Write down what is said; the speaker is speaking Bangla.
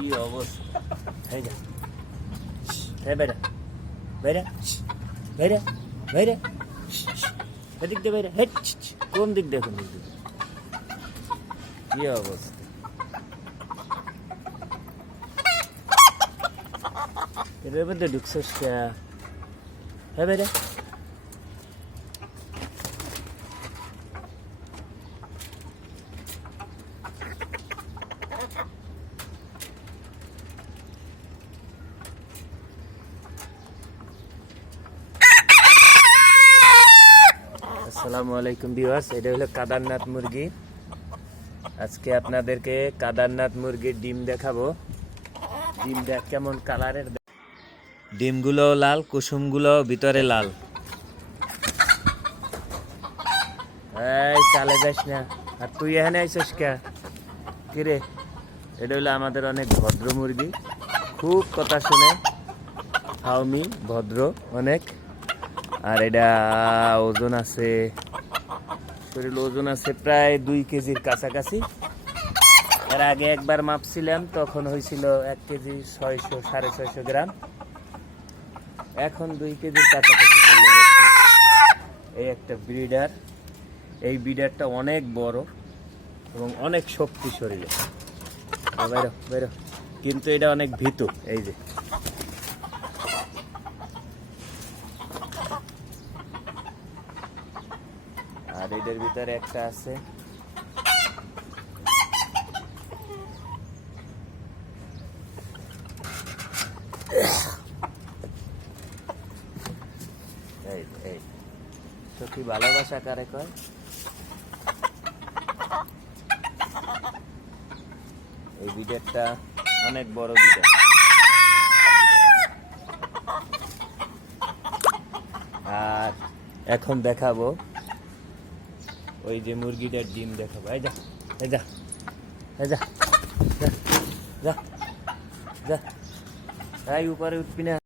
İyi Yavuz. Hele. Ne böyle? Böyle. Böyle. Böyle. Hedik de böyle. Hep çiç. Kondik de kondik. İyi Yavuz. Kenapa duduk susah? Apa dah? আসসালামু আলাইকুম ভিউয়ার্স এটা হলো কাদারনাথ মুরগি। আজকে আপনাদেরকে কাদারনাথ মুরগির ডিম দেখাবো। ডিমটা কেমন কালারের? ডিমগুলো লাল কুসুমগুলো ভিতরে লাল। এই চালে যাস না। আর তুই এখানে আইসস কে? কিরে এটা হলো আমাদের অনেক ভদ্র মুরগি। খুব কথা শুনে হাউমি ভদ্র অনেক। আর এটা, ওজন আছে শরীর ওজন আছে প্রায় দুই কেজির কাছাকাছি। এর আগে একবার মাপছিলাম, তখন হয়েছিল এক কেজি ছয়শো, সাড়ে ছয়শো গ্রাম। এখন দুই কেজির কাছাকাছি এই একটা ব্রিডার এই ব্রিডারটা অনেক বড় এবং অনেক শক্তি শরীরে। বেরো বেরো কিন্তু এটা অনেক ভীতু, এই যে। আর এদের ভিতরে একটা আছে। তো কি ভালোবাসা কারে কয়? এই বিডেরটা অনেক বড় বিডের আর এখন দেখাবো ওই যে মুরগিটার ডিম দেখাবো এই যা এই যা এই যা যা যা যা। এই, উপরে উঠবি না।